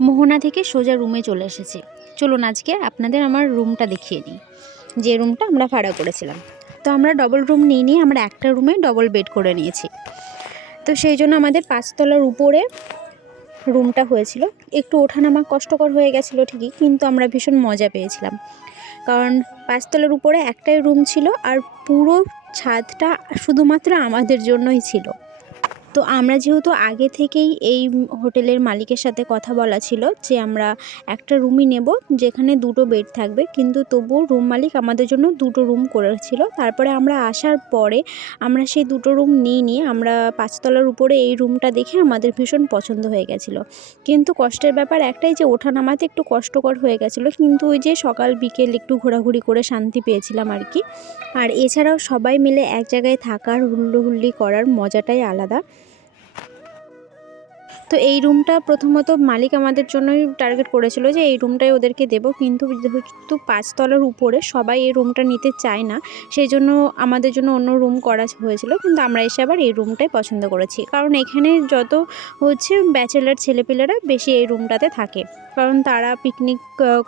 মোহনা থেকে সোজা রুমে চলে এসেছি। চলুন আজকে আপনাদের আমার রুমটা দেখিয়ে নিই যে রুমটা আমরা ভাড়া করেছিলাম। তো আমরা ডবল রুম নিয়ে নিয়ে আমরা একটা রুমে ডবল বেড করে নিয়েছি। তো সেই জন্য আমাদের পাঁচতলার উপরে রুমটা হয়েছিল। একটু ওঠানামা কষ্টকর হয়ে গেছিল ঠিকই, কিন্তু আমরা ভীষণ মজা পেয়েছিলাম। কারণ পাঁচতলার উপরে একটাই রুম ছিল আর পুরো ছাদটা শুধুমাত্র আমাদের জন্যই ছিল। তো আমরা যেহেতু আগে থেকেই এই হোটেলের মালিকের সাথে কথা বলা ছিল যে আমরা একটা রুমই নেব যেখানে দুটো বেড থাকবে, কিন্তু তবুও রুম মালিক আমাদের জন্য দুটো রুম করেছিল। তারপরে আমরা আসার পরে আমরা সেই দুটো রুম নিয়ে নিয়ে আমরা পাঁচতলার উপরে এই রুমটা দেখে আমাদের ভীষণ পছন্দ হয়ে গেছিল। কিন্তু কষ্টের ব্যাপার একটাই যে ওঠা নামাতে একটু কষ্টকর হয়ে গেছিল, কিন্তু ওই যে সকাল বিকেল একটু ঘোরাঘুরি করে শান্তি পেয়েছিলাম আর কি। আর এছাড়াও সবাই মিলে এক জায়গায় থাকার হুল্লোহুল্লি করার মজাটাই আলাদা। তো এই রুমটা প্রথমত মালিক আমাদের জন্যই টার্গেট করেছিল যে এই রুমটাই ওদেরকে দেব, কিন্তু যেহেতু পাঁচতলার উপরে সবাই এই রুমটা নিতে চায় না সেই জন্য আমাদের জন্য অন্য রুম করা হয়েছিল, কিন্তু আমরা এসে আবার এই রুমটাই পছন্দ করেছি। কারণ এখানে যত হচ্ছে ব্যাচেলার ছেলেপিলেরা বেশি এই রুমটাতে থাকে। কারণ তারা পিকনিক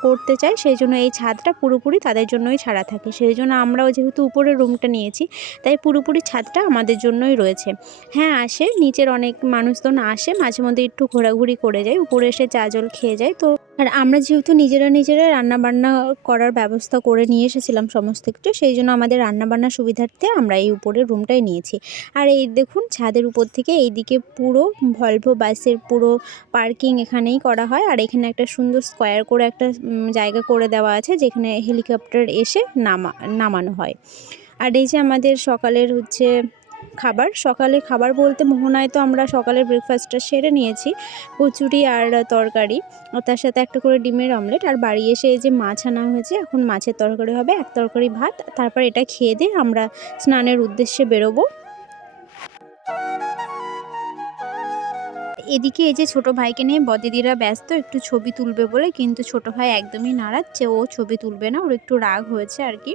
করতে চায় সেই জন্য এই ছাদটা পুরোপুরি তাদের জন্যই ছাড়া থাকে। সেই জন্য আমরাও যেহেতু উপরে রুমটা নিয়েছি, তাই পুরোপুরি ছাদটা আমাদের জন্যই রয়েছে। হ্যাঁ আসে, নিচের অনেক মানুষজন আসে মাঝে মধ্যে একটু ঘোরাঘুরি করে যায়, উপরে এসে চা জল খেয়ে যায়, তো আর আমরা যেহেতু নিজেরা নিজেরা রান্না বান্না করার ব্যবস্থা করে নিয়ে এসেছিলাম সমস্ত কিছু, সেই জন্য আমাদের রান্না বান্নার সুবিধার্থে আমরা এই উপরের রুমটাই নিয়েছি। আর এই দেখুন ছাদের উপর থেকে এইদিকে পুরো ভলভো বাসের পুরো পার্কিং এখানেই করা হয়। আর এখানে একটা সুন্দর স্কোয়ার করে একটা জায়গা করে দেওয়া আছে, যেখানে হেলিকপ্টার এসে নামা, নামানো হয়। আর এই যে আমাদের সকালের হচ্ছে খাবার। সকালে খাবার বলতে মোহনায় তো আমরা সকালের ব্রেকফাস্টটা সেরে নিয়েছি, কচুরি আর তরকারি। তার সাথে একটা করে ডিমের অমলেট আর বাড়ি এসে এই যে মাছ আনা হয়েছে, এখন মাছের তরকারি হবে, এক তরকারি ভাত। তারপর এটা খেয়ে দিয়ে আমরা স্নানের উদ্দেশ্যে বেরোবো। এদিকে এই যে ছোটো ভাইকে নিয়ে বদিদিরা ব্যস্ত, একটু ছবি তুলবে বলে, কিন্তু ছোট ভাই একদমই যে ও ছবি তুলবে না, ওর একটু রাগ হয়েছে আর কি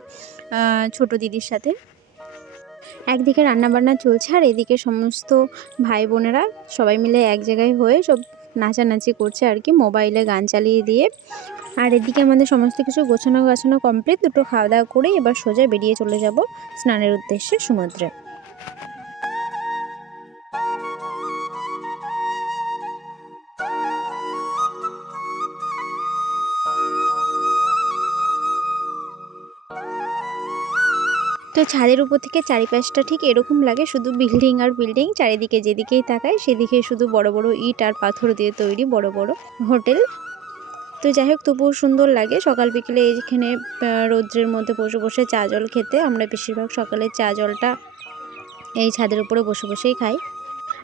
ছোট দিদির সাথে। একদিকে রান্নাবান্না চলছে আর এদিকে সমস্ত ভাই বোনেরা সবাই মিলে এক জায়গায় হয়ে সব নাচানাচি করছে আর কি, মোবাইলে গান চালিয়ে দিয়ে। আর এদিকে আমাদের সমস্ত কিছু গোছানো গাছানো কমপ্লিট দুটো খাওয়া দাওয়া করে এবার সোজা বেরিয়ে চলে যাব স্নানের উদ্দেশ্যে সমুদ্রে তো ছাদের উপর থেকে চারিপাশটা ঠিক এরকম লাগে শুধু বিল্ডিং আর বিল্ডিং। চারিদিকে যেদিকেই তাকায় সেদিকে শুধু বড় বড় ইট আর পাথর দিয়ে তৈরি বড় বড় হোটেল। তো যাই হোক তবুও সুন্দর লাগে। সকাল বিকেলে আহ, রৌদ্রের মধ্যে বসে বসে চা জল খেতে। আমরা বেশিরভাগ সকালে চা জলটা এই ছাদের উপরে বসে বসেই খাই।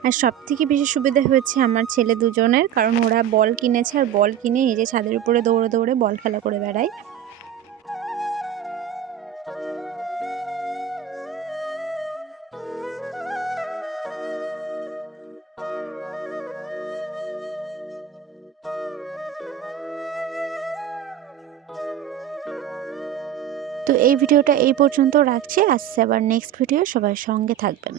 আর সব থেকে বেশি সুবিধা হয়েছে আমার ছেলে দুজনের কারণ ওরা বল কিনেছে আর বল কিনে এই যে ছাদের উপরে দৌড়ে দৌড়ে বল খেলা করে বেড়ায়। তো এই ভিডিওটা এই পর্যন্ত রাখছি। আসছে আবার নেক্সট ভিডিও সবাই সঙ্গে থাকবেন।